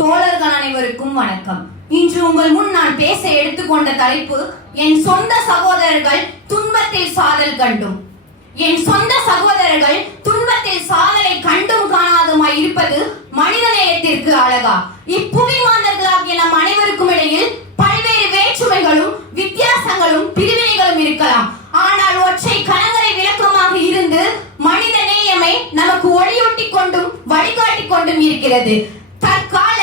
தோழர்கள் அனைவருக்கும் வணக்கம். இன்று உங்கள் முன் நான் பேச எடுத்துக்கொண்ட தலைப்பு என் சொந்த சகோதரர்கள் துன்பத்தில் சாதல் கண்டும். என் சொந்த சகோதரர்கள் துன்பத்தில் சாதலை கண்டும் காணாதுமாய் இருப்பது மனிதநேயத்திற்கு அழகா? இப்புவி மாந்தர்களாகிய நம் அனைவருக்கும் இடையில் பல்வேறு வேற்றுமைகளும் வித்தியாசங்களும் பிரிவினைகளும் இருக்கலாம். ஆனால் ஒற்றை கணங்களை ஒளியூட்டி கொண்டும் வழிகாட்டிக் கொண்டும் இருக்கிறது. தற்கால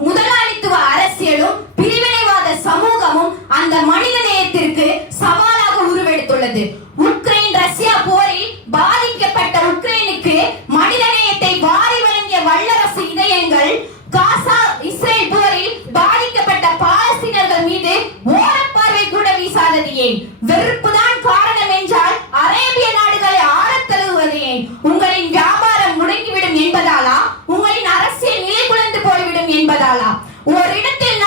முதலாளித்துவ அரசியலும் பிரிவினைவாத சமூகமும் அந்த மனித நேயத்திற்கு சவாலாக உருவெடுத்துள்ளது. உக்ரைன் ரஷ்யா போரில் பாதிக்கப்பட்ட உக்ரைனுக்கு மனித நேயத்தை வாரி வழங்கிய வல்லரசு இதயங்கள் காசா இஸ்ரேல் போரில் பாதிக்கப்பட்ட பாலஸ்தீனர்கள் மீது ஓரப்பார்வை கூட வீசாதது ஏன்? வெறுப்பு இருக்கிறாளா ஒரு இடத்தில்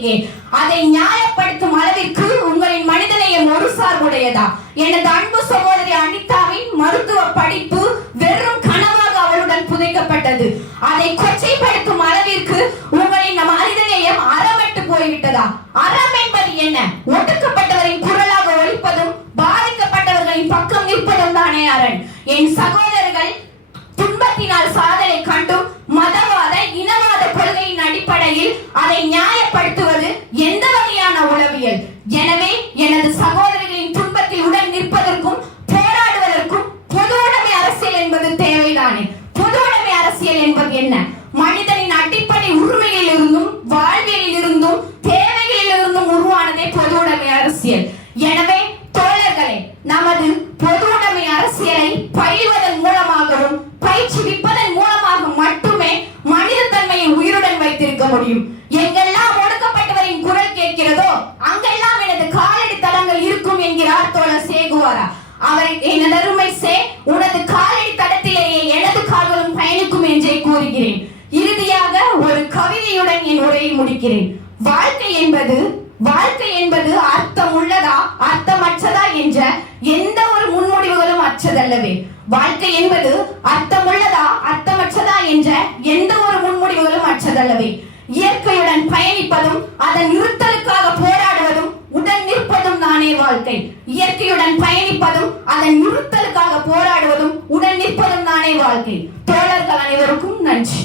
நீதிதான் அதை நியாயப்படுத்தும் அளவிற்கு உங்களின் மனிதநேயம் ஒரு சார்புடையதா எனது அன்பு சகோதரி அனிதாவின் மருத்துவ படிப்பு வெறும் கனவாக அவளுடன் புதைக்கப்பட்டது. அதை கொச்சைப்படுத்தும் அளவிற்கு உங்களின் மனிதநேயம் அறமட்டு போய்விட்டதா? அறம் என்பது என்ன? ஒடுக்கப்பட்டவரின் எனவே எனது சகோதரிகளின் துன்பத்தில் உடன் நிற்பதற்கும் போராடுவதற்கும் பொது உடைமை அரசியல் என்பது தேவைதானே? பொது உடைமை அரசியல் என்பது என்ன? மனிதனின் அடிப்படை உரிமையில் இருந்தும் வாழ்வியலில் இருந்தும் தேவைகளில் இருந்தும் உருவானதே பொது உடைமை அரசியல். எனவே தோழர்களே நமது பொது உடைமை அரசியலை பயில்வதன் மூலமாகவும் பயிற்சிவிப்பதன் மூலமாக மட்டுமே மனித தன்மையை உயிருடன் வைத்திருக்க முடியும். எங்கெல்லாம் ஒடுக்கப்பட்டவரின் குரல் கேட்கிறதோ அங்கெல்லாம் எனது காலடி தடங்கள் இருக்கும் என்கிறார் தோழர் சேகுவாரா. அவர் என் அருமை சே உனது காலடி தடத்திலேயே எனது கால்களும் பயணிக்கும் என்றே கூறுகிறேன். இறுதியாக ஒரு கவிதையுடன் என் உரையை முடிக்கிறேன். வாழ்க்கை என்பது வாழ்க்கை என்பது அர்த்தம் உள்ளதா அர்த்தமற்றதா என்ற எந்த ஒரு முன்முடிவுகளும் அற்றதல்லவே. வாழ்க்கை என்பது அர்த்தமுள்ளதா அர்த்தமற்றதா என்ற எந்த ஒரு முன்முடிவுகளும் அற்றதல்லவே. இயற்கை பயணிப்பதும் அதன் நிறுத்தலுக்காக போராடுவதும் உடன் நிற்பதும் தானே வாழ்க்கை இயற்கையுடன் பயணிப்பதும் அதன் நிறுத்தலுக்காக போராடுவதும் உடன் நிற்பதும் தானே வாழ்க்கை தோழர்கள் அனைவருக்கும் நன்றி.